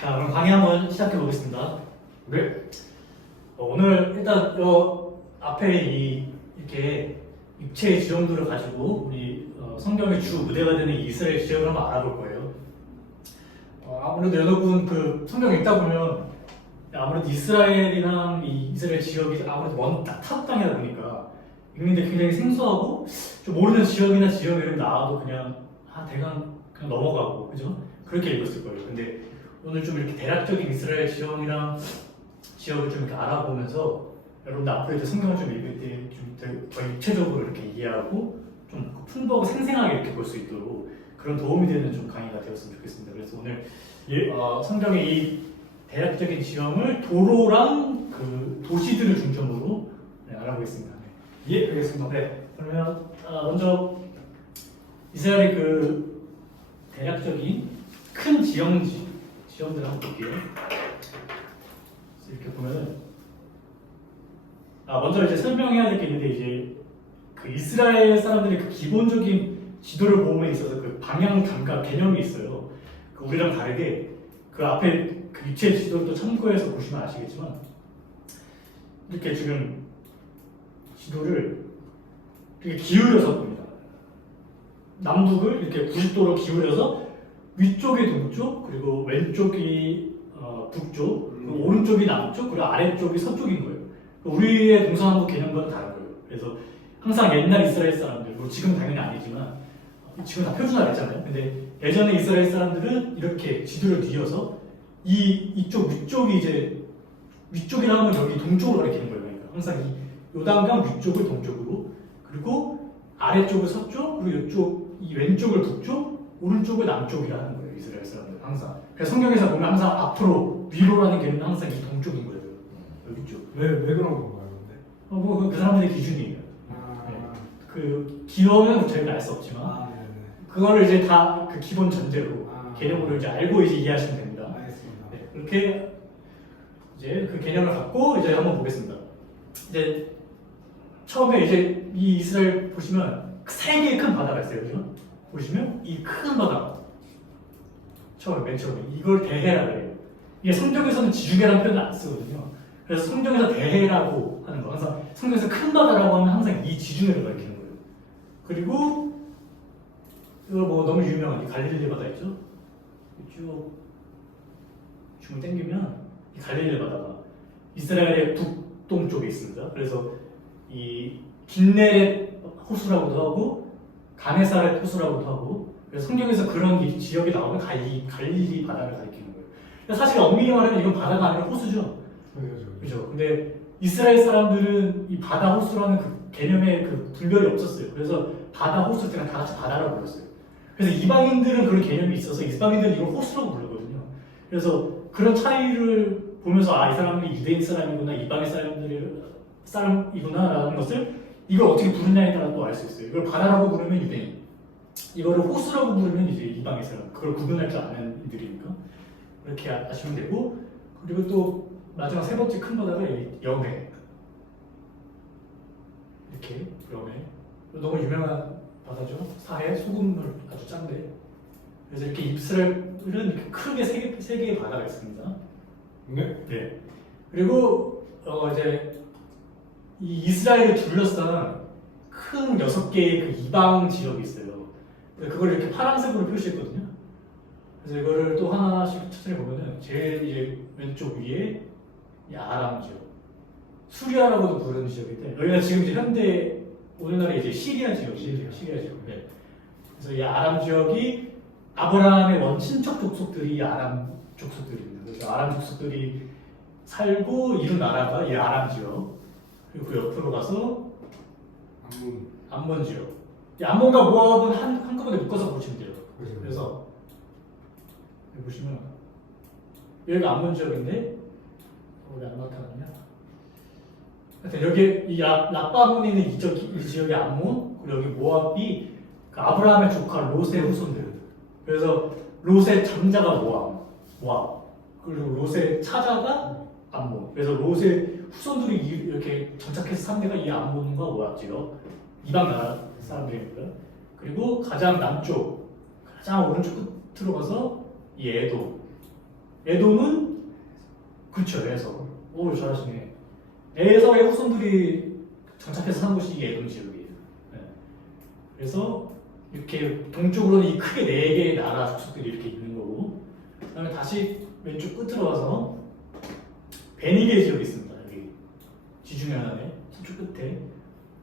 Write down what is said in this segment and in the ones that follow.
자, 그럼 강의 한번 시작해 보겠습니다. 네. 오늘 일단 앞에 이렇게 입체의 지형들을 가지고 우리 성경의 주 무대가 되는 이 이스라엘 지형을 한번 알아볼 거예요. 아무래도 여러분 그 성경 읽다 보면 아무래도 이스라엘이랑 이 이스라엘 지역이 아무래도 먼 타국 땅이다 보니까 읽는데 굉장히 생소하고 좀 모르는 지역이나 지역 이름 나와도 그냥 대강 그냥 넘어가고 그죠? 그렇게 읽었을 거예요. 근데 오늘 좀 이렇게 대략적인 이스라엘 지형이랑 지역을 좀 이렇게 알아보면서 여러분들 앞으로 이제 성경을 좀 읽을 때 좀 더 입체적으로 이렇게 이해하고 좀 풍부하고 생생하게 이렇게 볼 수 있도록 그런 도움이 되는 좀 강의가 되었으면 좋겠습니다. 그래서 오늘 성경의 이 대략적인 지형을 도로랑 그 도시들을 중점으로 알아보겠습니다. 네. 예, 알겠습니다. 네. 그러면 먼저 이스라엘의 그 대략적인 큰 지형들을 한번 볼게요. 이렇게 보면은 먼저 이제 설명해야 될 게 있는데 이제 그 이스라엘 사람들이 그 기본적인 지도를 보험에 있어서 그 방향 감각 개념이 있어요. 그 우리랑 다르게 그 앞에 그 입체 지도를 또 참고해서 보시면 아시겠지만 이렇게 지금 지도를 이렇게 기울여서 봅니다. 남북을 이렇게 90도로 기울여서 위쪽이 동쪽 그리고 왼쪽이 북쪽 그리고 오른쪽이 남쪽 그리고 아래쪽이 서쪽인 거예요. 우리의 동서남북 개념과는 다른 거예요. 그래서 항상 옛날 이스라엘 사람들, 뭐 지금 당연히 아니지만 지금 다 표준화됐잖아요. 근데 예전에 이스라엘 사람들은 이렇게 지도를 뒤어서 이쪽 위쪽이 이제 위쪽이라 하면 여기 동쪽으로 가리키는 거예요. 그러니까 항상 이 요단강 위쪽을 동쪽으로 그리고 아래쪽을 서쪽 그리고 이쪽 이 왼쪽을 북쪽 오른쪽을 남쪽이라 하는 거예요. 이스라엘 사람들 항상. 그래서 성경에서 보면 항상 앞으로 위로라는 개념은 항상 이 동쪽인 거예요. 여기 쪽. 왜 그런 건가요, 근데? 그 사람들의 기준이에요. 네. 그 기원은 저희가 알 수 없지만 그거를 이제 다 그 기본 전제로 개념으로 이제 알고 이제 이해하시면 됩니다. 알겠습니다. 네. 그렇게 이제 그 개념을 갖고 이제 한번 보겠습니다. 이제 처음에 이제 이 이스라엘 보시면 세 개의 큰 바다가 있어요, 그죠? 보시면 이 큰 바다 맨 처음에 이걸 대해라 그래요. 이게 성경에서는 지중해라는 표현을 안 쓰거든요. 그래서 성경에서 대해라고 하는 거, 항상 성경에서 큰 바다라고 하면 항상 이 지중해를 가리키는 거예요. 그리고 이거 뭐 너무 유명한 이 갈릴리 바다 있죠? 쭉 줌을 당기면 이 갈릴리 바다가 이스라엘의 북동쪽에 있습니다. 그래서 이 긴네렛 호수라고도 하고 가네사렛 호수라고도 하고 그래서 성경에서 그런 지역이 나오면 갈릴리 바다를 가리키는 거예요. 사실 엄밀히 말하면 이건 바다가 아니라 호수죠. 그죠? 근데 이스라엘 사람들은 이 바다 호수라는 그 개념에 그 분별이 없었어요. 그래서 바다 호수 그냥 다 같이 바다라고 불렀어요. 그래서 이방인들은 그런 개념이 있어서 이방인들은 이걸 호수라고 부르거든요. 그래서 그런 차이를 보면서 이 사람이 유대인 사람이구나 이방인 사람이구나라는 것을 이걸 어떻게 부르냐에 따라 또 알 수 있어요. 이걸 바다라고 부르면 유대인, 이거를 호수라고 부르면 이제 이방인 사람. 그걸 구분할 줄 아는 이들이니까 그렇게 아시면 되고 그리고 또 마지막 세 번째 큰 바다가 여매. 이렇게 여매. 너무 유명한 바다죠. 사해 소금물 아주 짠데. 그래서 이렇게 이스라엘은 이렇게 크게 세 개의 바다가 있습니다. 네. 그리고 이제 이 이스라엘을 둘러싼 큰 6개의 그 이방 지역이 있어요. 그걸 이렇게 파란색으로 표시했거든요. 그래서 이거를 또 하나씩 천천히 보면은 제일 이제 왼쪽 위에 이 아람 지역, 수리아라고도 부르는 지역인데 여기가 지금 이제 현대 오늘날의 이제 시리아 지역이에요. 시리아 지역. 네. 그래서 이 아람 지역이 아브라함의 원친척 족속들이 이 아람 족속들입니다. 그래서 아람 족속들이 살고 이룬 나라가 이 아람 지역. 그리고 그 옆으로 가서 암몬 지역. 이 암몬과 모압은 한꺼번에 묶어서 보시면 돼요. 그래서 여기 보시면 여기가 암몬 지역인데 왜 안 나타나냐? 하여튼 여기 이 라빠몬에 있는 이 지역이 암몬, 그리고 여기 모압이 그 아브라함의 조카 롯의 후손들. 그래서 롯의 장자가 모압. 그리고 롯의 차자가 암몬. 그래서 롯의 후손들이 이렇게 정착해서 산 데가 이 암몬과 모압 지역. 이방 나라 사람들입니다. 그리고 가장 남쪽, 가장 오른쪽 끝으로 가서 이 에돔. 에돔은 그렇죠. 에서. 오 잘하시네. 에서의 후손들이 정착해서 산 곳이 이 에돔 지역이에요. 네. 그래서 이렇게 동쪽으로는 이 크게 네 개의 나라 족속들이 이렇게 있는 거고, 그다음에 다시 왼쪽 끝으로 와서 베니게 지역이 있습니다. 여기 지중해 하나에 서쪽 끝에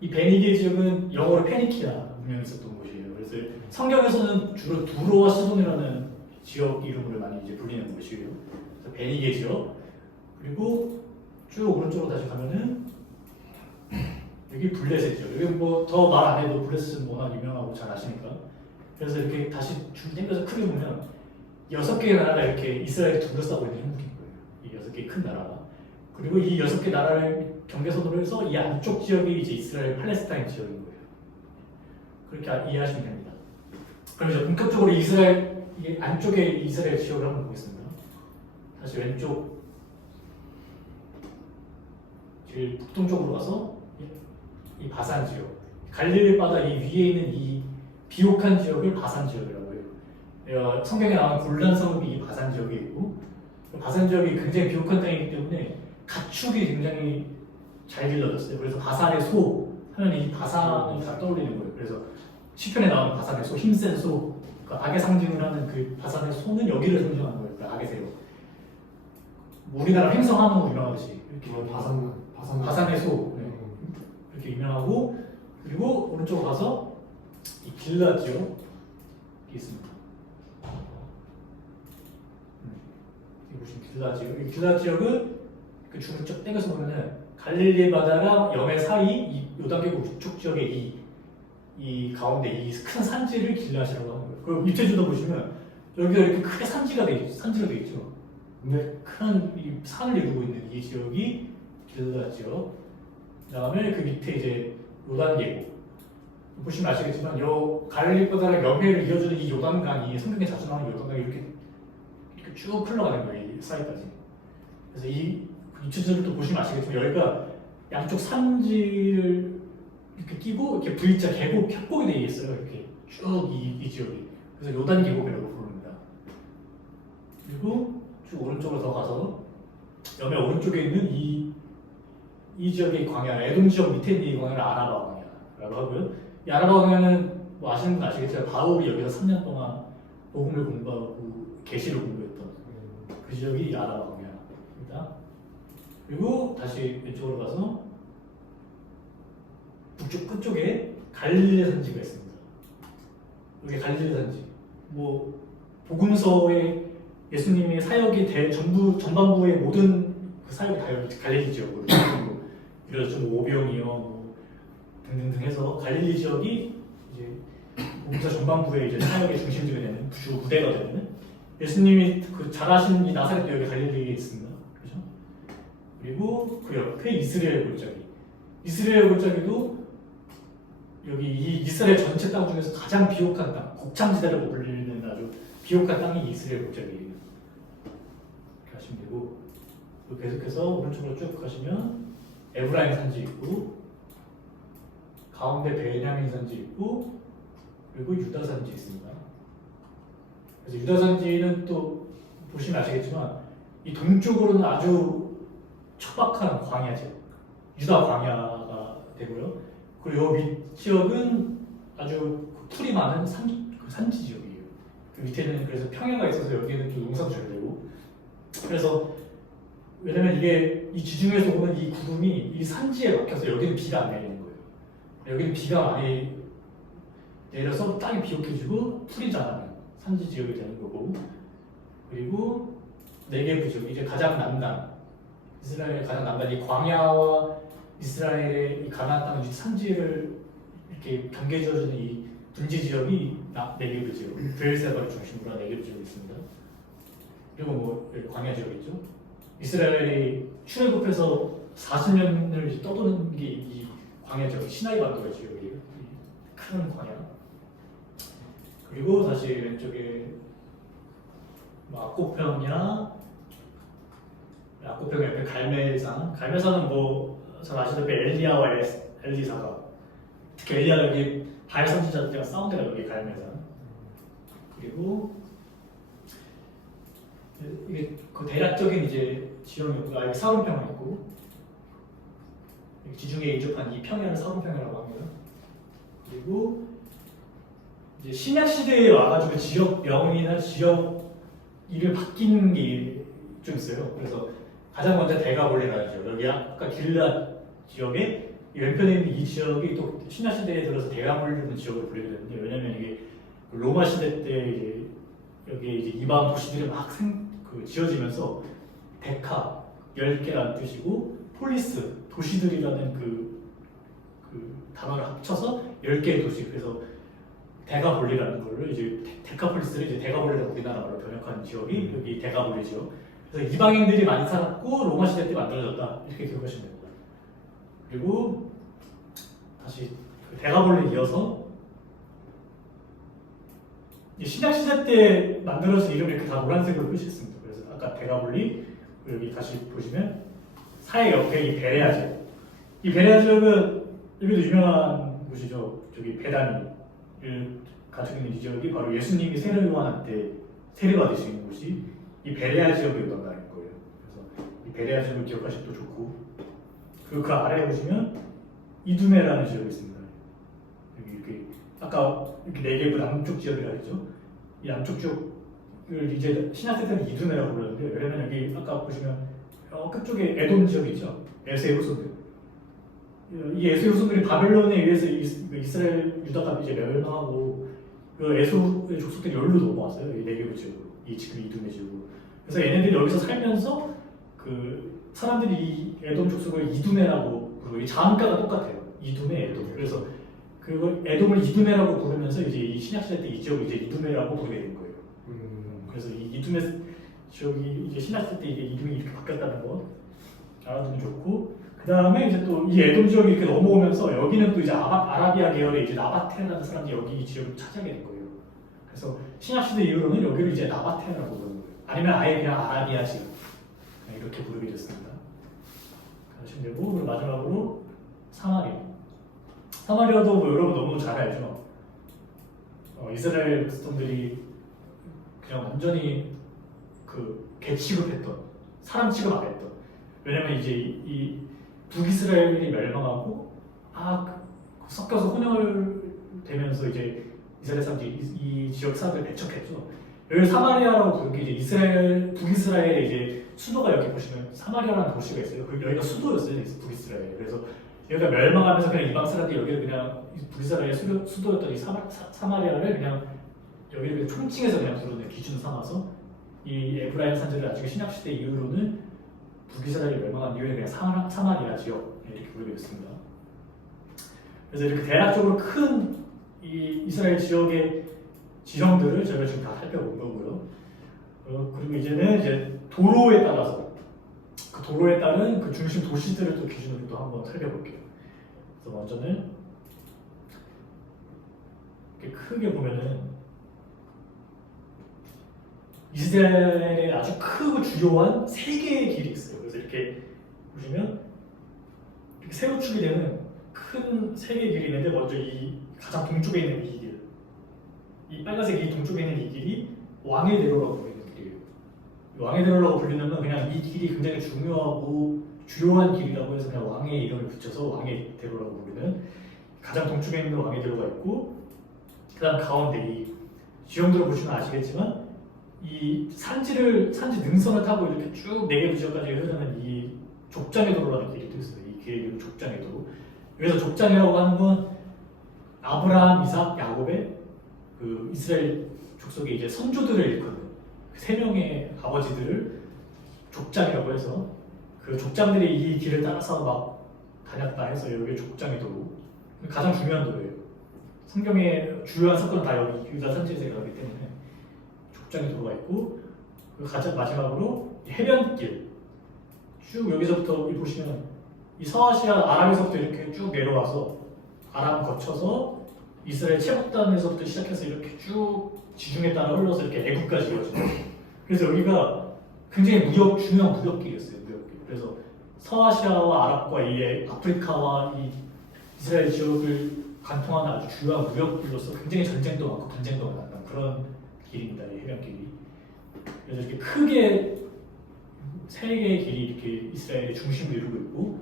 이 베니게 지역은 영어로 페니키아 문명이 있었던 곳이에요. 그래서 성경에서는 주로 두로와 시돈이라는 지역 이름으로 많이 이제 불리는 곳이에요. 그래서 베니게 지역. 그리고 쭉 오른쪽으로 다시 가면은 여기 블레셋 지역. 여기 뭐 더 말 안 해도 블레셋은 워낙 유명하고 잘 아시니까. 그래서 이렇게 다시 줄 당겨서 크게 보면 6개의 나라가 이렇게 이스라엘을 둘러싸고 있는 형국인 거예요. 이 6개의 큰 나라가. 그리고 이 6개 나라를 경계선으로 해서 이 안쪽 지역이 이제 이스라엘 팔레스타인 지역인 거예요. 그렇게 이해하시면 됩니다. 그럼 이제 본격적으로 이스라엘 이 안쪽에 이스라엘 지역을 한번 보겠습니다. 다시 왼쪽 제일 북동쪽으로 가서 이 바산 지역, 갈릴리 바다 이 위에 있는 이 비옥한 지역을 바산 지역이라고 해요. 성경에 나오는 골란 성읍이 이 바산 지역에 있고, 바산 지역이 굉장히 비옥한 땅이기 때문에 가축이 굉장히 잘 길러졌어요. 그래서 바산의 소 하면 이 바산을 다 떠올리는 거예요. 그래서 시편에 나오는 바산의 소, 힘센 소, 그 악의 상징을 하는 그 바산의 소는 여기를 상징하는 거예요. 그 악의 새로. 뭐 우리나라 횡성한우 유명하듯이 이렇게 바산의 소 네. 이렇게 유명하고, 그리고 오른쪽으로 가서 이 길라 지역 있습니다. 여기 보시면 길라 지역. 이 길라 지역은 그 줄을 쭉 당겨서 보면은 갈릴리 바다랑 염해 사이 이 요단계곡 위쪽 지역에 이 가운데 이 큰 산지를 길라시라고 하는 거예요. 그리고 입체주도 보시면 여기가 이렇게 크게 산지가 돼 있죠. 네. 큰 이 산을 이루고 있는 이 지역이 길라 지역. 그다음에 그 밑에 이제 요단계곡. 보시면 아시겠지만 요 갈릴리 바다랑 염해를 이어주는 이 요단강이 성경에 자주 나오는 요단강이 이렇게 쭉 흘러가는 거예요. 이 사이까지. 그래서 이 입체주를 또 보시면 아시겠지만 여기가 양쪽 산지를 이렇게 끼고 이렇게 V자 계곡 협곡이 되어 있어요. 이렇게 쭉 이 지역이. 그래서 요단 계곡이라고 부릅니다. 그리고 쭉 오른쪽으로 더 가서 염해 오른쪽에 있는 이 지역의 광야, 에돔 지역 밑에 있는 이 광야를 아라바 광야라고 하고요. 이 아라바 광야는 뭐 아시는 분 아시겠지만 바울이 여기서 3년 동안 복음을 공부하고 계시를 공부했던 그 지역이 이 아라바 광야입니다. 그리고 다시 왼쪽으로 가서 북쪽 끝쪽에 갈릴리 산지가 있습니다. 여기 갈릴리 산지. 뭐 복음서에 예수님의 사역이 전반부의 모든 그 사역이 다 여기 갈릴리 지역으로 이래서 좀 오병이요, 뭐 등등등 해서 갈릴리 지역이 이제 복음서 전반부의 이제 사역의 중심지가 되는 주 부대가 되는 예수님이 그 잘하신 이 나사렛도 여기 갈릴리에 있습니다. 그렇죠? 그리고 그 옆에 이스라엘 골짜기. 이스라엘 골짜기도 여기 이 이스라엘 전체 땅 중에서 가장 비옥한 땅, 곡창지대라고 불리는 아주 비옥한 땅이 이스라엘 골짜기예요. 이렇게 하시면 되고, 계속해서 오른쪽으로 쭉 가시면 에브라임 산지 있고, 가운데 베냐민 산지 있고, 그리고 유다 산지 있습니다. 그래서 유다 산지는 또 보시면 아시겠지만 이 동쪽으로는 아주 척박한 광야죠. 유다 광야가 되고요. 그리고 밑 지역은 아주 풀이 많은 산지 지역이에요. 그 밑에는 그래서 평야가 있어서 여기는 또 농사도 잘 되고. 그래서 왜냐면 이게 이 지중해에서 오는 이 구름이 이 산지에 막혀서 여기는 비가 안 내리는 거예요. 여기는 비가 많이 내려서 땅이 비옥해지고 풀이 자라는 산지 지역이 되는 거고. 그리고 네게브 지역, 이제 가장 남단, 이스라엘의 가장 남단 이 광야와 이스라엘의 이 가나안 땅 산지를 이렇게 경계 지어주는 이 분지 지역이 네게브 지역, 브엘세바를 중심으로 한 네게브 지역이 있습니다. 그리고 뭐 광야 지역 있죠. 이스라엘이 출애굽해서 40년을 떠도는 게 이 광야 지역, 시나이 반도의 지역이에요. 큰 광야. 그리고 다시 왼쪽에 악곡평이나 악곡평 옆에 갈멜산. 갈멜산은 뭐 잘 아시다시피 엘리야와 엘리사가, 특히 엘리야가 여기 바알 선지자들과 싸운 데가 여기 갈멜산. 그리고 이게 그 대략적인 이제 지형이었고, 여기 사론평이 있고, 여기 지중해 인접한 이 평야를 사론평이라고 합니다. 그리고 이제 신약 시대에 와가지고 지역명이나 지역 이름 바뀌는 게 좀 있어요. 그래서 가장 먼저 대가볼리라는 지역, 여기 아까 길라 지역에 이 왼편에 있는 이 지역이 또 신약 시대에 들어서 대가볼리라는 지역으로 불리게 되는데, 왜냐면 이게 로마 시대 때 이제 여기 이제 이방 도시들이 막 지어지면서 데카 10개라는 뜻이고 폴리스 도시들이라는 그 단어를 합쳐서 10개의 도시, 그래서 데가볼리라는 거를 이제 데카폴리스를 이제 데가볼리라고 우리나라로 번역한 지역이 여기 데가볼리 지역. 그래서 이방인들이 많이 살았고 로마 시대 때 만들어졌다, 이렇게 기억하시면 됩니다. 그리고 다시 그 데가볼리 이어서 신약 시대 때 만들어진 이름을 이렇게 다 노란색으로 표시했습니다. 그래서 아까 데가볼리, 여기 다시 보시면 사해 옆에 이 베레아 지역. 이 베레아 지역은 여기도 유명한 곳이죠. 저기 베다니를 가지고 있는 이 지역이 바로 예수님이 세례 요한한 때 세례 받으신 곳이 이 베레아 지역이었던 거예요. 그래서 이 베레아 지역을 기억하시면 또 좋고, 그리고 그 아래에 보시면 이두메라는 지역이 있습니다. 여기 이렇게 아까 이렇게 네개부 남쪽 지역이라 했죠. 이 남쪽 지역을 이제 신약 때는 이두메라고 불렀는데, 왜냐면 여기 아까 보시면 끝쪽에 에돔 지역이 있죠. 에세의 후손들. 이 에세의 후손들이 바벨론에 의해서 이스라엘 유다가 이제 멸망하고 그 에소의 족속들이 여기로 넘어왔어요. 이 네개부 지역으로, 이 지금 이두메 지역으로. 그래서 얘네들이 여기서 살면서 그 사람들이 이 에돔 족속을 이두메라고 부르고, 이 자음가가 똑같아요. 이두메, 에돔. 그래서 그걸 에돔을 이두메라고 부르면서 이제 이 신약시대 때 이 지역을 이제 이두메라고 부르게 된 거예요. 그래서 이 이두메 지역이 이제 신약시대 때 이게 이름이 이렇게 바뀌었다는 거 알아두면 좋고, 그 다음에 이제 또 이 에돔 지역이 이렇게 넘어오면서 여기는 또 이제 아라비아 계열의 이제 나바테라는 사람들이 여기 이 지역을 차지하게 된 거예요. 그래서 신약시대 이후로는 여기를 이제 나바테라고 부르는 거예요. 아니면 아예 그냥 아라비아 지역, 이렇게 부르게 됐습니다. 하시면 되고, 그리고 마지막으로 사마리아도 뭐 여러분 너무 잘 알죠. 이스라엘 백성들이 그냥 완전히 그 개 취급했던, 사람 취급 안 했던. 왜냐면 이제 이 북이스라엘이 멸망하고 섞여서 혼혈되면서 이제 이스라엘 사람들이 이 지역 사람들 배척했죠. 여기 사마리아라고 부르는 게 이제 북이스라엘의 이제 수도가, 여기 보시면 사마리아라는 도시가 있어요. 여기가 수도였어요, 북이스라엘. 그래서 여기가 멸망하면서 그냥 이방 사람들이 여기를 그냥 북이스라엘의 수도였던 이 사마리아를 그냥 여기를 그냥 총칭해서 그냥 부르는 기준 삼아서 이 에브라임 산지를 나중에 신약 시대 이후로는 북이스라엘이 멸망한 이후에 그냥 사마리아 지역, 이렇게 부르게 됐습니다. 그래서 이렇게 대략적으로 큰 이 이스라엘 지역의 지형들을 저희가 지금 다 살펴본 거고요. 그리고 이제는 이제 도로에 따라서 그 도로에 따른 그 중심 도시들을 또 기준으로 또 한번 살펴볼게요. 그래서 먼저는 이렇게 크게 보면은 이스라엘에 아주 크고 주요한 세 개의 길이 있어요. 그래서 이렇게 보시면 이렇게 세우축이 되는 큰 세 개의 길이 있는데, 먼저 이 가장 동쪽에 있는 이 길, 이 빨간색 이 동쪽에 있는 이 길이 왕의 대로라고 불리는 길이에요. 왕의 대로라고 불리는 건 그냥 이 길이 굉장히 중요하고 주요한 길이라고 해서 그냥 왕의 이름을 붙여서 왕의 대로라고 부르는, 가장 동쪽에 있는 왕의 대로가 있고, 그다음 가운데 이 지형들을 보시면 아시겠지만 이 산지 능선을 타고 이렇게 쭉 네개부 지역까지 흐르는 이 족장의 도로라는 길이 또 있어요. 이 길의 이름은 족장의 도로. 여기서 족장이라고 하는 건 아브라함, 이삭, 야곱의 그 이스라엘 족속의 이제 선조들을 일컫는 세 명의 아버지들을 족장이라고 해서, 그 족장들이 이 길을 따라서 막 다녔다 해서 여기 족장의 도로, 가장 중요한 도로예요. 성경의 주요한 사건은 다 여기 유다 산지에서 일어나기 때문에 족장의 도로가 있고, 그리고 가장 마지막으로 해변길, 쭉 여기서부터 보시면 이 서아시아 아람에서부터 이렇게 쭉 내려와서 아람 거쳐서 이스라엘 체북단에서부터 시작해서 이렇게 쭉 지중해 따라 흘러서 이렇게 애국까지 이어져요. 그래서 여기가 굉장히 중요한 무역길이었어요. 무역길. 그래서 서아시아와 아랍과 이 아프리카와 이 이스라엘 지역을 관통하는 아주 주요한 무역길로서 굉장히 전쟁도 많고 분쟁도 많았던 그런 길입니다. 이 해변길이. 그래서 이렇게 크게 세 개의 길이 이렇게 이스라엘의 중심을 이루고 있고,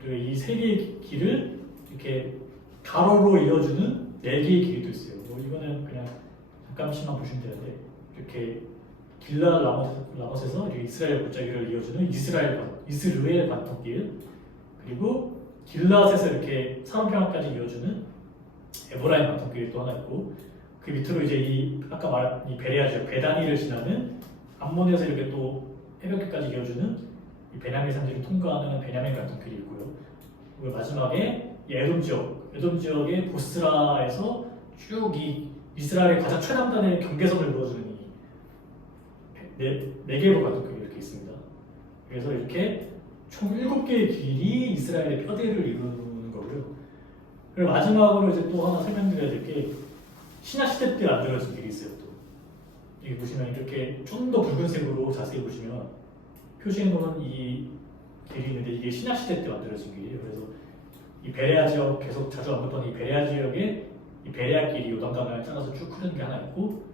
그리고 이 세 개의 길을 이렇게 가로로 이어주는 네 개의 길이 또 있어요. 뭐 이거는 그냥 잠깐씩만 보시면 되는데, 이렇게 길라 라못에서 이렇게 이스라엘 골짜기를 이어주는 이스르엘 관통길, 그리고 길라앗에서 이렇게 사방평화까지 이어주는 에브라임 관통길이 또 하나 있고, 그 밑으로 이제 이 아까 말한 이 베레아 지역 베다니를 지나는 암몬에서 이렇게 또 해변길까지 이어주는 이 베냐민 산지를 통과하는 베냐민 관통길이 있고요. 그리고 마지막에 이 에돔 지역의 보스라에서 쭉 이 이스라엘의 가장 최남단의 경계선을 그어주는 네 개의 관통길이 이렇게 있습니다. 그래서 이렇게 총 7개의 길이 이스라엘의 뼈대를 이루는 거고요. 그리고 마지막으로 이제 또 하나 설명드려야 될 게 신약시대 때 만들어진 길이 있어요. 또 여기 보시면 이렇게 좀 더 붉은색으로 자세히 보시면 표시해 놓은 이 길이 있는데, 이게 신약시대 때 만들어진 길이에요. 그래서 이 베레아 지역, 계속 자주 언급하는 이 베레아 지역에 이 베레아 길이 요단강을 따라서 쭉 흐르는 게 하나 있고,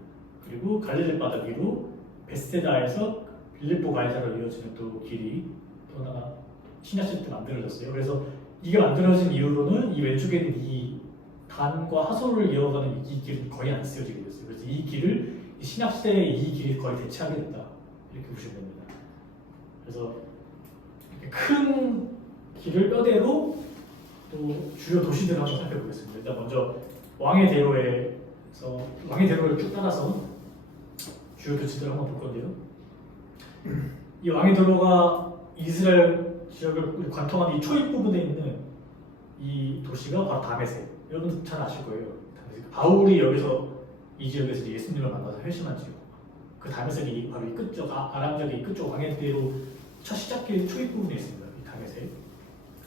그리고 갈릴리 바다 위로 베세다에서 빌립보 가이사로 이어지는 또 길이 또 하나 신약시대 때 만들어졌어요. 그래서 이게 만들어진 이후로는 이 왼쪽에 있는 이 단과 하솔을 이어가는 이 길은 거의 안 쓰여지게 됐어요. 그래서 이 길을 이 신약시대의 이 길이 거의 대체하게 됐다, 이렇게 보시면 됩니다. 그래서 이렇게 큰 길을 뼈대로 또 주요 도시들을 한번 살펴보겠습니다. 일단 먼저 왕의 대로를 쭉 따라서 주요 도시들을 한번 볼 건데요. 이 왕의 대로가 이스라엘 지역을 관통하는 이 초입 부분에 있는 이 도시가 바로 다메섹. 여러분 잘 아실 거예요. 다메섹. 바울이 여기서 이 지역에서 이제 예수님을 만나서 회심한 지역. 그 다메섹이 바로 이 끝쪽, 아람 지역의 이 끝쪽 왕의 대로 첫 시작길 초입 부분에 있습니다. 이 다메섹.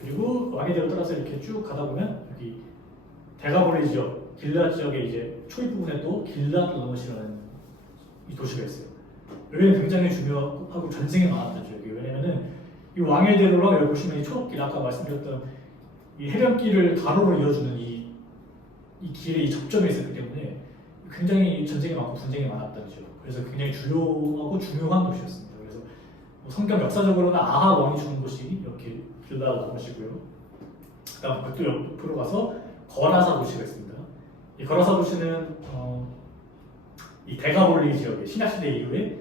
그리고 왕의 대로 따라서 이렇게 쭉 가다 보면 여기 데가볼리 지역, 길라 지역의 이제 초입 부분에 또 길라 라못이라는 이 도시가 있어요. 여기는 굉장히 중요하고 전쟁이 많았던 지역이에요. 왜냐면은 이 왕의 대로랑 여기 보시면 이 초록길, 아까 말씀드렸던 이 해변길을 가로로 이어주는 이 길의 이 접점에 있었기 때문에 굉장히 전쟁이 많고 분쟁이 많았던 지역. 그래서 굉장히 주요하고 중요한 도시였습니다. 그래서 뭐 성경 역사적으로는 아합 왕이 죽은 곳이 이렇게 길라 라못이고요. 그다음 또 옆으로 가서 거라사 도시가 있습니다. 이 거라사 도시는 이 데가볼리 지역에 신약시대 이후에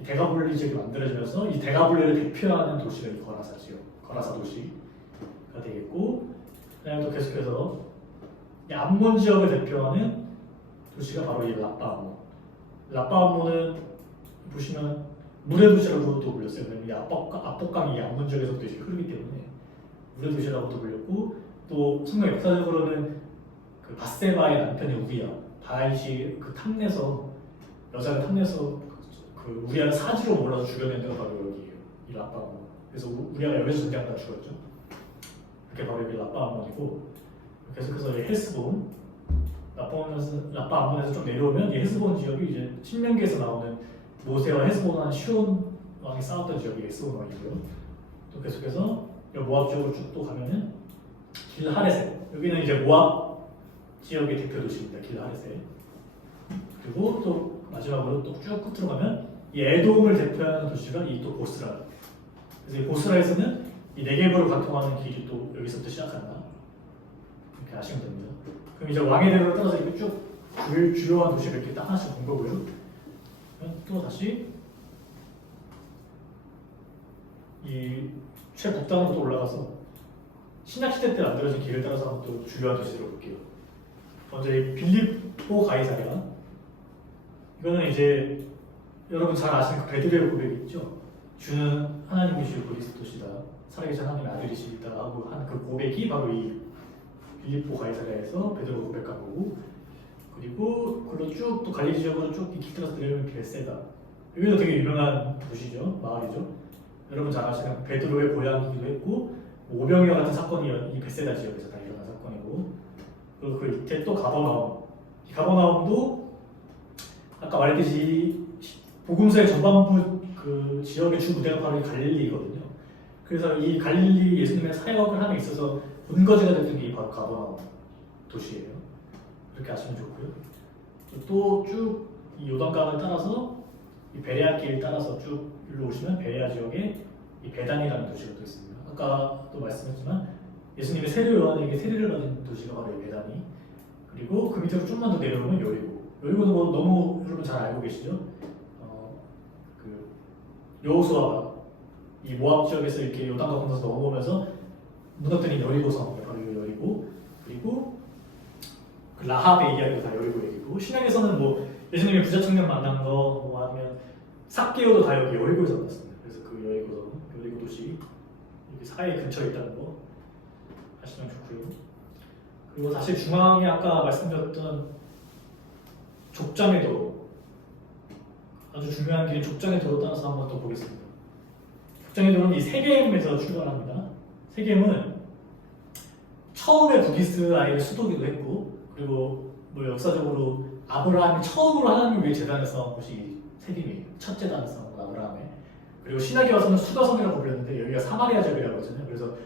이 데가볼리 지역이 만들어지면서 이 데가볼리를 대표하는 도시가 이 거라사 지역, 거라사 도시가 되겠고, 그다음에 또 계속해서 이 암몬 지역을 대표하는 도시가 바로 이 라빠 암몬은 보시면 물의 도시라고도 불렸어요. 왜냐면 이 압록강이 암몬 지역에서부터 이제 흐르기 때문에 물의 도시라고도 불렸고, 또 성경 역사적으로는 그 바세바의 남편의 우리야, 바알시 그 탐내서 여자를 탐내서 그 우리아를 사지로 몰아서 죽여낸 데가 바로 여기예요. 이 라빠 암몬. 그래서 우리아가 여기서 전쟁하다 죽었죠. 그게 바로 여기 라빠 암몬이고, 계속해서 헬스본, 라빠 암몬에서 좀 내려오면 이 헬스본 지역이 이제 신명기에서 나오는 모세와 헬스본한 시온 왕이 싸웠던 지역이 헬스본 왕이고요. 또 계속해서 모압 지역으로 쭉 또 가면은 길하레셋, 여기는 이제 모압 지역의 대표 도시입니다. 길하레셋. 그리고 또 마지막으로 또 쭉 끝으로 가면 이 에돔을 대표하는 도시가 이 또 보스라. 그래서 이 보스라에서는 이 네게브를 관통하는 길이 또 여기서부터 시작한다, 이렇게 아시면 됩니다. 그럼 이제 왕의 대로를 따라서 이렇게 쭉 주요한 도시를 이렇게 딱 하나씩 본 거고요. 또 다시 이 최북단으로 또 올라가서 신약시대 때 만들어진 길을 따라서 한번 또 주요한 도시를 볼게요. 먼저 이 빌립보 가이사랴. 이거는 이제 여러분 잘 아시는 그 베드로의 고백이 있죠. 주는 하나님이시오 그리스도시다, 살아계신 하나님의 아들이시다 하고 한 그 고백이 바로 이 빌립보 가이사랴에서 베드로가 고백한 거고, 그리고 그걸로 쭉 또 갈릴리 지역으로 쭉 길 따라서 내려오면 베세다. 여기도 되게 유명한 도시죠, 마을이죠. 여러분 잘 아시는 베드로의 고향이기도 했고, 오병이어 같은 사건이 이 베세다 지역에서 다 일어난 사건이고, 그리고 그 밑에 또 가버나움. 이 가버나움도 아까 말했듯이 복음서의 전반부 그 지역의 주 무대가 바로 이 갈릴리거든요. 그래서 이 갈릴리 예수님의 사역을 함에 있어서 본거지가 됐던 게 바로 가버나움 도시예요. 그렇게 아시면 좋고요. 또 쭉 이 요단강을 따라서 이 베레아 길 따라서 쭉 일로 오시면 베레아 지역에 이 베단이라는 도시가 또 있습니다. 아까 또 말씀했지만 예수님의 세례 요한에게 세례를 받은 도시가 바로 이 베단이. 그리고 그 밑으로 좀만 더 내려오면 여리고. 여리고는 뭐 너무 여러분 잘 알고 계시죠? 그 여호수아가 이 모압 지역에서 이렇게 요단강 건너서 넘어오면서 무너뜨린 여리고성 바로 이 여리고. 그리고 그 라합의 이야기도 다 여리고 얘기고. 신약에서는 뭐 예수님이 부자 청년 만난 거, 뭐 아니면 삭개오도 다 여기 여리고에서 만났습니다. 그래서 그 여리고 도시 여기 사해 근처에 있다는 거 아시면 좋고요. 그리고 다시 중앙에 아까 말씀드렸던 족장의 도로, 아주 중요한 길인 족장의 도로 따라서 한번 더 보겠습니다. 족장의 도로는 이 세겜에서 출발합니다. 세겜은 처음에 북이스라엘의 수도기도 했고, 그리고 뭐 역사적으로 아브라함이 처음으로 하나님을 위해 제단을 쌓은 곳이 세겜이에요. 첫 제단을 쌓은 곳 아브라함의. 그리고 신약에 와서는 수가성이라고 불렸는데 여기가 사마리아 지역이라고 하잖아요. 그래서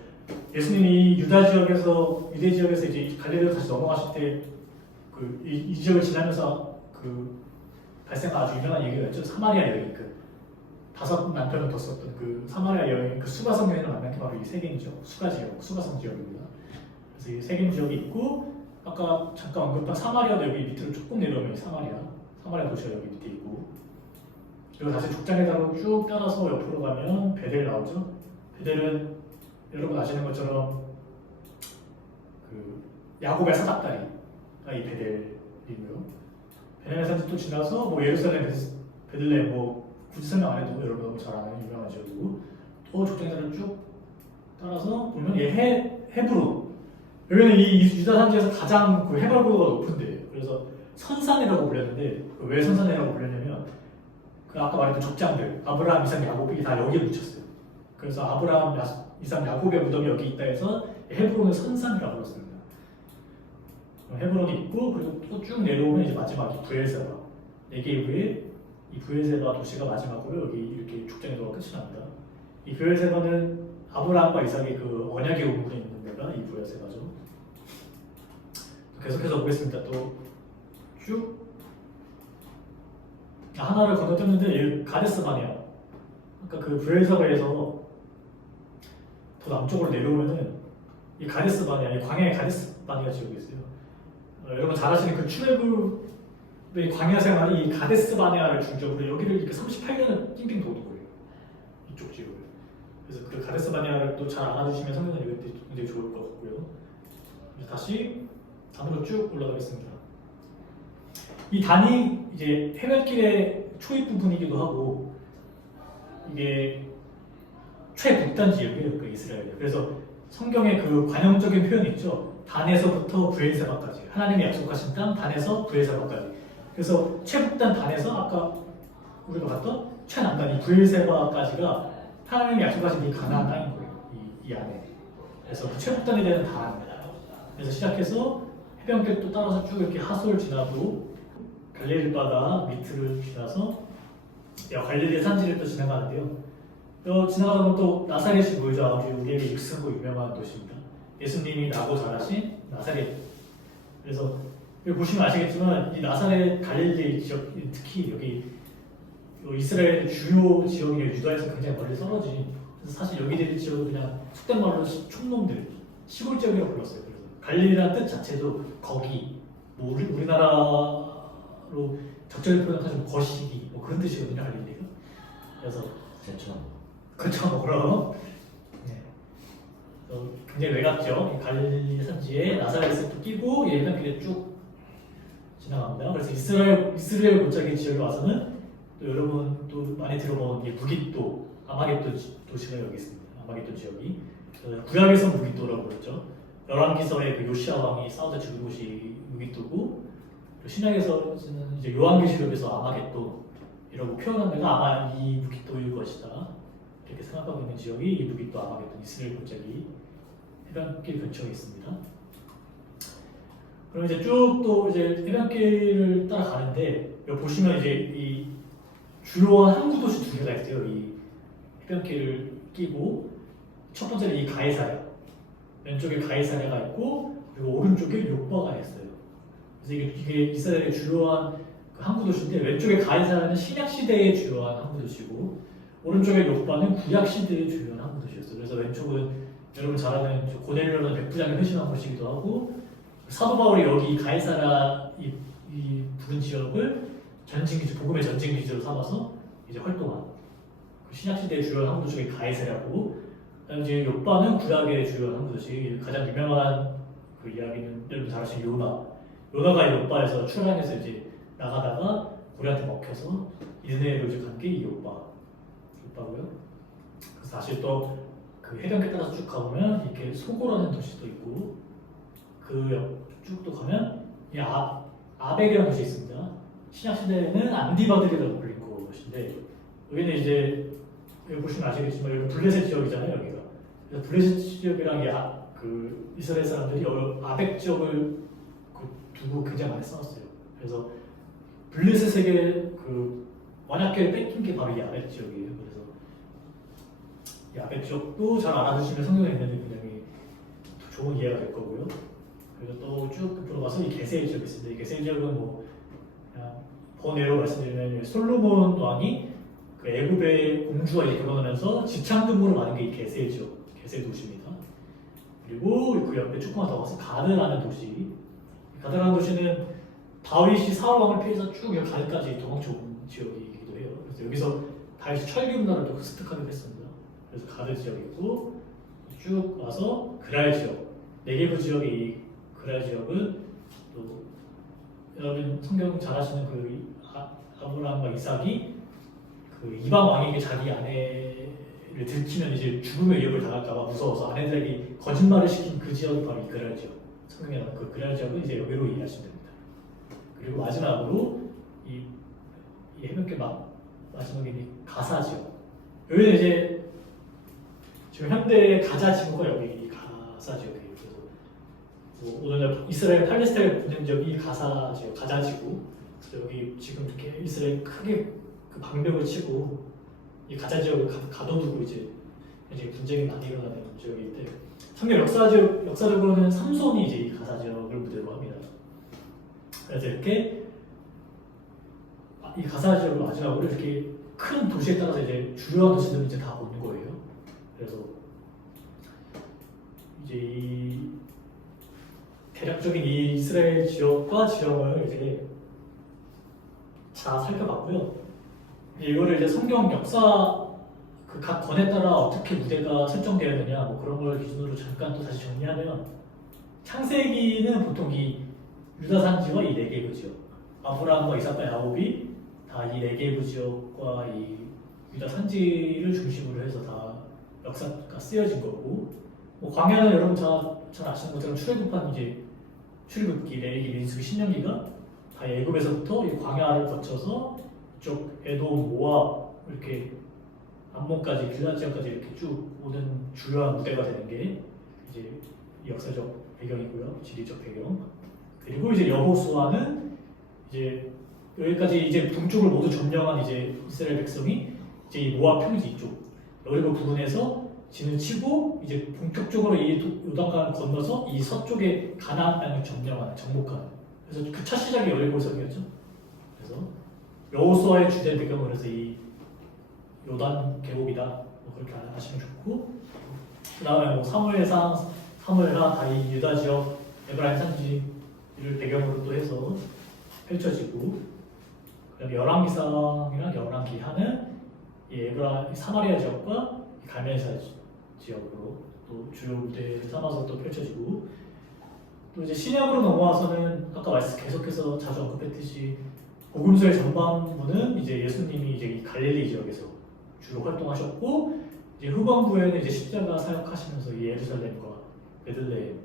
예수님이 유대 지역에서 이제 갈릴리로 다시 넘어가실 때 이 지역을 지나면서 그 발생한 아주 유명한 얘기가 있죠. 사마리아 여인, 그 5 남편을 뒀었던 그 사마리아 여인, 그 수가성 여인을 만난 게 바로 이 세겜이죠. 수가 지역, 수가성 지역입니다. 그래서 이 세겜 지역이 있고, 아까 잠깐 언급한 사마리아도 여기 밑으로 조금 내려오면 사마리아 도시가 여기 밑에 있고, 그리고 다시 족장의 다로 쭉 따라서 옆으로 가면 베델 나오죠. 베델은 여러분 아시는 것처럼 그 야곱의 사닥다리가 이 베델이고요. 베델의 산지 또 지나서 뭐 예루살렘, 베들레헴 뭐 굳이 설명 안 해도 여러분 너무 잘 아는 유명한 지역이고, 또 족장의 다리를 쭉 따라서 보면 얘 헤브론, 여기는 이 유다 산지에서 가장 그 해발 고도가 높은 데예요. 그래서 선산이라고 불렸는데, 왜 선산이라고 불렸냐면 그 아까 말했던 족장들 아브라함, 이삭, 야곱이 다 여기에 묻혔어요. 그래서 아브라함, 이삭, 야곱의 무덤이 여기 있다 해서 헤브론을 선산이라고 불렀습니다. 헤브론이 있고, 그리고 또 쭉 내려오면 이제 마지막이 브엘세바, 네게이브의 이 브엘세바 도시가 마지막으로 여기 이렇게 족장의 도로가 끝이 납니다. 이 브엘세바는 아브라함과 이삭의 그 언약의 우물이 있는 데가 이 브엘세바죠. 계속해서 보겠습니다. 또 쭉 하나를 건너뛰었는데 가데스 바네아, 아까 그 브엘세바에서 더 남쪽으로 내려오면은 이 가데스 바네아, 이 광야의 가데스 바네아 지역이 있어요. 여러분 잘 아시는 그 출애굽의 광야 생활이 이 가데스 바네아를 중점으로 여기를 이렇게 38년을 띵띵 도는 거예요. 이쪽 지역을. 그래서 그 가데스 바네아를 또 잘 알아두시면 성경을 읽을 때 굉장히 좋을 것 같고요. 다시 단으로 쭉 올라가겠습니다. 이 단이 이제 해변길의 초입 부분이기도 하고, 이게 최북단 지역이에요, 그 이스라엘에. 그래서 성경에 그 관용적인 표현이 있죠. 단에서부터 브엘세바까지, 하나님이 약속하신 땅 단에서 브엘세바까지. 그래서 최북단 단에서 아까 우리가 봤던 최남단 이 브엘세바까지가 하나님이 약속하신 이 가나안 땅인 거예요. 이 안에. 그래서 그 최북단에 대한 단입니다. 그래서 시작해서 해변길 또 따라서 쭉 이렇게 하솔 지나고 갈릴리 바다 밑을 지나서 갈릴리 산지를 또 지나가는데요. 지나가다 보면 또 나사렛이 보이죠. 아주 우리에게 익숙하고 유명한 도시입니다. 예수님이 나고 자라신 나사렛. 그래서 여기 보시면 아시겠지만 이 나사렛 갈릴리 지역, 특히 여기 이스라엘 주요 지역이 유다에서 굉장히 멀리 떨어진, 그래서 사실 여기들 지역은 그냥 속된 말로 촌놈들, 시골 지역이라고 불렀어요. 그래서 갈릴리라는 뜻 자체도 거기, 뭐 우리나라로 적절히 표현하면 거시기 뭐 그런 뜻이거든요, 갈릴리가. 그래서 그렇죠, 뭐 그럼. 네. 굉장히 외곽죠. 이 갈릴리 산지에 나사렛을 또 끼고 이 해변길에 쭉 지나갑니다. 그래서 이스라엘 골짜기 지역에 와서는 또 여러분 또 많이 들어본 이 무깃도, 아마겟도 도시가 여기 있습니다. 아마겟도 지역이 구약에서 무깃도라고 그랬죠. 열왕기서의 그 요시아 왕이 싸우다 죽은 곳이 무깃도고, 신약에서는 이제 요한계시록에서 아마겟도 이라고 표현한 데가 아마 이 무깃도일 것이다. 이렇게 생각하고 있는 지역이 이 무깃도 아마겟도 이스라엘 골짜기 해변길 근처에 있습니다. 그럼 이제 쭉 또 이제 해변길을 따라가는데 여기 보시면 이제 이 주요한 항구 도시 2개가 있어요. 이 해변길을 끼고 첫 번째는 이 가이사랴, 왼쪽에 가이사랴가 있고 그리고 오른쪽에 요바가 있어요. 그래서 이게 이스라엘의 주요한 그 항구 도시인데 왼쪽에 가이사라는 신약 시대의 주요한 항구 도시고 오른쪽에 요빠는 구약 시대의 주요한 항구 도시였어요. 그래서 왼쪽은 여러분 잘 아는 고넬료라는 백부장의 회심한 곳이기도 하고 사도 바울이 여기 가이사라 이 부근 지역을 전진기지 복음의 전진기지로 삼아서 이제 활동한 그 신약 시대의 주요한 항구 도시가 가이사라고 그다음에 이제 요빠는 구약의 주요한 항구 도시 가장 유명한 그 이야기는 여러분 잘 아시는 요나가 요빠에서 출항해서 이제 나가다가 고리한테 먹혀서 이스라엘로 이제 간 게 이 요빠고요. 그래서 사실 또 그 해변길 따라서 쭉 가보면 이렇게 소고라는 도시도 있고 그 쭉 또 가면 이 아벡이라는 도시 있습니다. 신약 시대에는 안디바들이라고 불린 곳인데 여기는 이제 여기 보시면 아시겠지만 여기 블레셋 지역이잖아요. 여기가 그래서 블레셋 지역이랑 그 이스라엘 사람들이 아벡 지역을 두고 굉장히 많이 싸웠어요. 그래서 블레셋에게 그 완약계를 뺏긴 게 바로 이 아벡 지역이에요. 그래서 이 아벡 지역도 잘 알아두시면 성경에 있는 굉장히 좋은 이해가 될 거고요. 그리고 또 쭉 들어가서 이 게세 지역이 있습니다. 이 게세 지역은 뭐 그냥 번외로 말씀드리면 솔로몬 왕이 그 애굽의 공주와 결혼하면서 지창금으로 많은 게 이 게세 지역, 게세 도시입니다. 그리고 그 옆에 조금만 더 가서 가드라는 도시. 가드라는 도시는 다윗이 사울 왕을 피해서 쭉 여기 가드까지 도망쳐온 지역이기도 해요. 그래서 여기서 다윗이 철기 문화를 또 습득하기도 했습니다. 그래서 가드 지역이 있고 쭉 와서 그랄 지역, 네게브 지역의 이 그랄 지역은 또 여러분 성경 잘 아시는 그 아브라함과 이삭이 그 이방 왕에게 자기 아내를 들키면 이제 죽음의 위협을 당할까봐 무서워서 아내들에게 거짓말을 시킨 그 지역이 바로 이 그랄 지역. 성경에 나온 그 그랄 지역은 이제 여기로 이해하시면 됩니다. 그리고 마지막으로 이 해변길 마지막에 이 가사 지역. 여기는 이제 지금 현대의 가자 지구가 여기 이 가사 지역이에요. 그래서 뭐 오늘 이스라엘 팔레스타인 분쟁 지역이 가사 지역, 가자 지구. 여기 지금 이렇게 이스라엘 크게 그 방벽을 치고 이 가자 지역을 가둬두고 이제 분쟁이 많이 일어나는 지역인데 성경 역사적으로는 삼손이 이제 이 가사 지역을 무대로 합니다. 그래서 이렇게 이 가사 지역을 마지막으로 이렇게 큰 도시에 따라서 이제 주요한 도시들은 이제 다 오는 거예요. 그래서 이제 이 대략적인 이 이스라엘 지역과 지형을 이제 다 살펴봤고요. 이거를 이제 성경 역사 그 각 권에 따라 어떻게 무대가 설정되어야 되냐 뭐 그런 걸 기준으로 잠깐 또 다시 정리하면 창세기는 보통 이 유다 산지와 이 네게브 지역, 아브라함과 이삭과 야곱이 다 이 네게브 지역과 이 유다 산지를 중심으로 해서 다 역사가 쓰여진 거고, 뭐 광야는 여러분 잘 아시는 것처럼 출애굽한 이제 출애굽기, 레위기, 민수기, 신명기가 다 애굽에서부터 이 광야를 거쳐서 이쪽 에돔, 모압 이렇게 암몬까지 길라 지역까지 이렇게 쭉 오는 주요한 무대가 되는 게 이제 역사적 배경이고요, 지리적 배경. 그리고 이제 여호수아는 이제 여기까지 이제 동쪽을 모두 점령한 이제 이스라엘 백성이 이제 이 모압 평지 이쪽 여리고 부근에서 진을 치고 이제 본격적으로 이 요단강을 건너서 이 서쪽에 가나안 땅을 점령하는 정복하는. 그래서 그 첫 시작이 여리고성이었죠. 그래서 여호수아의 주된 배경을 해서 이 요단 계곡이다. 뭐 그렇게 아시면 좋고, 그 다음에 뭐 사무엘상, 사무엘하, 다이 유다 지역, 에브라임 산지를 배경으로 또 해서 펼쳐지고, 그다음에 열왕기상이랑 열왕기하는 이 사마리아 지역과 갈멜사 지역으로 또 주요 무대를 삼아서 또 펼쳐지고, 또 이제 신약으로 넘어와서는 아까 계속해서 자주 언급했듯이 복음서의 전반부는 이제 예수님이 이제 이 갈릴리 지역에서 주로 활동하셨고, 이제 후반부에는 이제 십자가 사역하시면서 이 예루살렘과 베들레헴을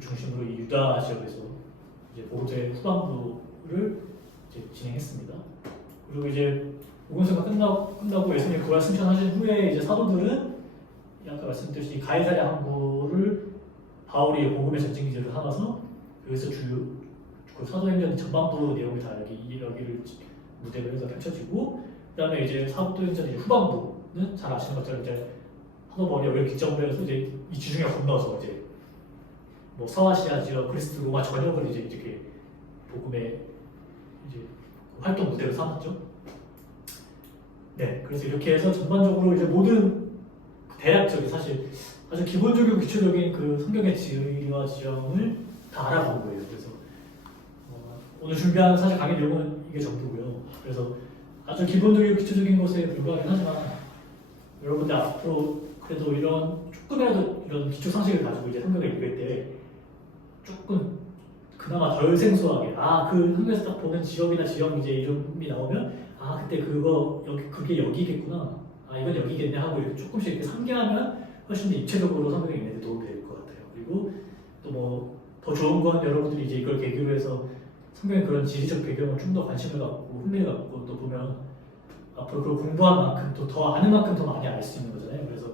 중심으로 이 유다 지역에서 이제 복음서의 후반부를 이제 진행했습니다. 그리고 이제 복음서가 끝나고 예수님이 부활 승천하신 후에 이제 사도들은 아까 말씀드렸듯이 가이사랴 항구를 바울이 복음의 전쟁기지로 삼아서 여기서 그 사도행전 전반부 내용이 다 여기를 무대로 해서 펼쳐지고, 그다음에 이제 사도행전 후반부는 잘 아시는 것처럼 이제 사도 바울이 여기 기점으로 해서 이제 이 지중해 건너서 이제 뭐 서아시아 지역, 그리스 로마 전역을 이제 이렇게 복음의 이제 활동 무대로 삼았죠. 네, 그래서 이렇게 해서 전반적으로 이제 모든 대략적인 사실 아주 기본적이고 기초적인 그 성경의 지위와 지형을 다 알아본 거예요. 그래서 오늘 준비한 사실 강의 내용은 이게 전부고요. 그래서 아주 기본적이고 기초적인 것에 불과하긴 하지만 여러분들 앞으로 그래도 이런 조금이라도 이런 기초 상식을 가지고 이제 성경을 읽을 때 조금 그나마 덜 생소하게 그 성경에서 딱 보는 지역이나 지형 이제 이름이 나오면 그때 그게 여기겠구나 이건 여기겠네 하고 이렇게 조금씩 이렇게 상기하면 훨씬 더 입체적으로 성경을 읽는 데 도움이 될 것 같아요. 그리고 또 뭐 더 좋은 건 여러분들이 이제 이걸 계기로 해서 성경의 그런 지리적 배경을 좀 더 관심을 갖고 흥미를 갖고 또 보면 앞으로 그걸 공부한 만큼 또 더 아는 만큼 더 많이 알 수 있는 거잖아요. 그래서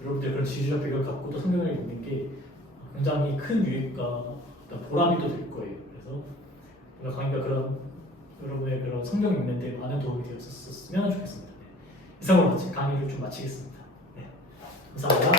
여러분들 그런 지리적 배경을 갖고 또 성경을 읽는 게 굉장히 큰 유익과 어떤 보람이 또 될 거예요. 그래서 오늘 강의가 그런 여러분의 그런 성경 읽는 데 많은 도움이 되었었으면 좋겠습니다. 네. 이상으로 강의를 좀 마치겠습니다. 네. 감사합니다.